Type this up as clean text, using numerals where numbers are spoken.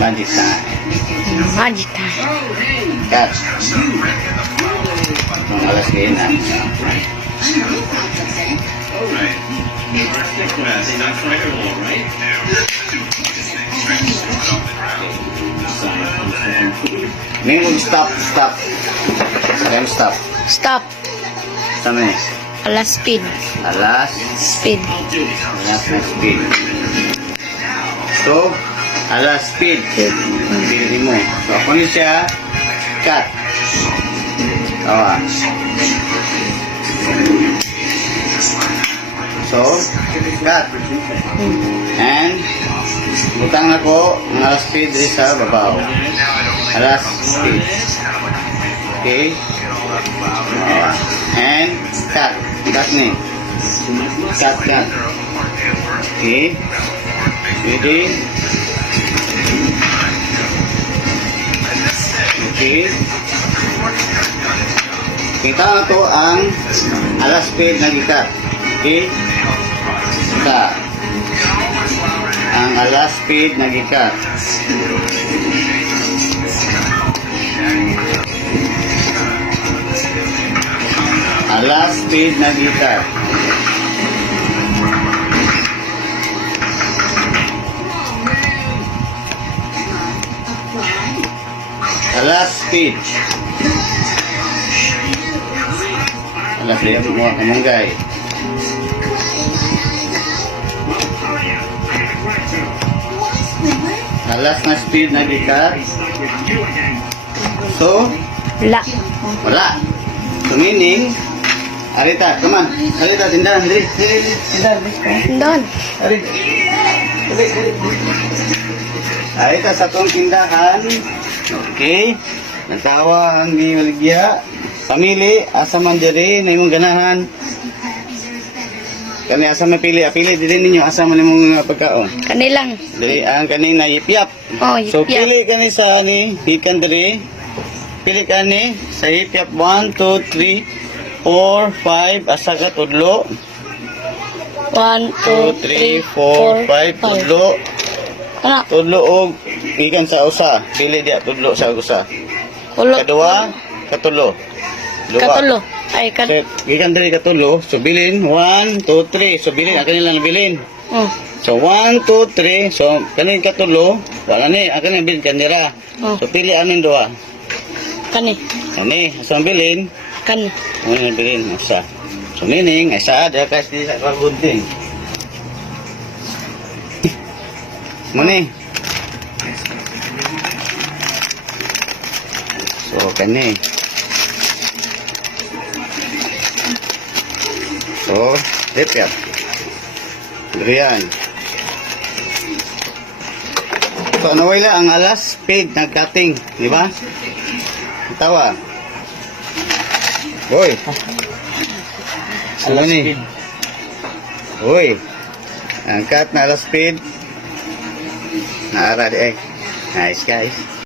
Magic time. Magic time. Cut. Mga alas kayo na. Ngayon stop. Stop. Stop. Sama eh. Alas speed. Alas Speed. na speed. So, alas speed. Speed mo. So, ako nyo siya, cut. Tawa. So, cut. And, butang ako, ang alas speed rin sa babaw. Alas speed. Okay? Tawa. And, cut. Cut ni. Cut. Okay? Ready? Okay. Kita na to ang alas speed na gikat. Okay? Kita. Ang alas speed na gikat. Alas speed na gikat. Alas speed. Alas speed mo kamunggay. Alas na speed na gikat. So, wala. So meaning, Arita, come on. Arita, tindahan, dali. Tindahan. Doon. Arita, sa tong tindahan. Okay. Natawa ang ni Maligya. Pamili, asa man diri na imong ganahan. Kani asa mapili, apili diri ninyo asa man imong pagkaon. Kanilang. Diri ang kanina yipyap. Oh, So yipyap. pili kani sa ni hikan diri. Pili kani sa yipyap 1 2 3 4 5 asa ka tudlo. 1, 2, 3, 4 5 tudlo. Ano? Tudlo og ikan sa usa. Pili dia tudlo sa usa. Kulo. Kadua, katulo. Dua. Katulo. Ay, So, ikan diri katulo. So bilin 1 2 3. So bilin ang kanila bilin. Oh. So 1 2 3. So kanin katulo, wala ni ang kanila bilin kanira. Oh. So pili amin duha. Kani. Kani asa bilin? Kani. Ano bilin usa. So meaning asa ada kasi sa kagunting. Muni. So, kani. So, lipyat. Riyan. So, nawala ang alas speed nag-cutting. Di ba? Tawa. Uy. Ano ni? Uy. Ang cut na alas speed. Naara di eh. Nice guys.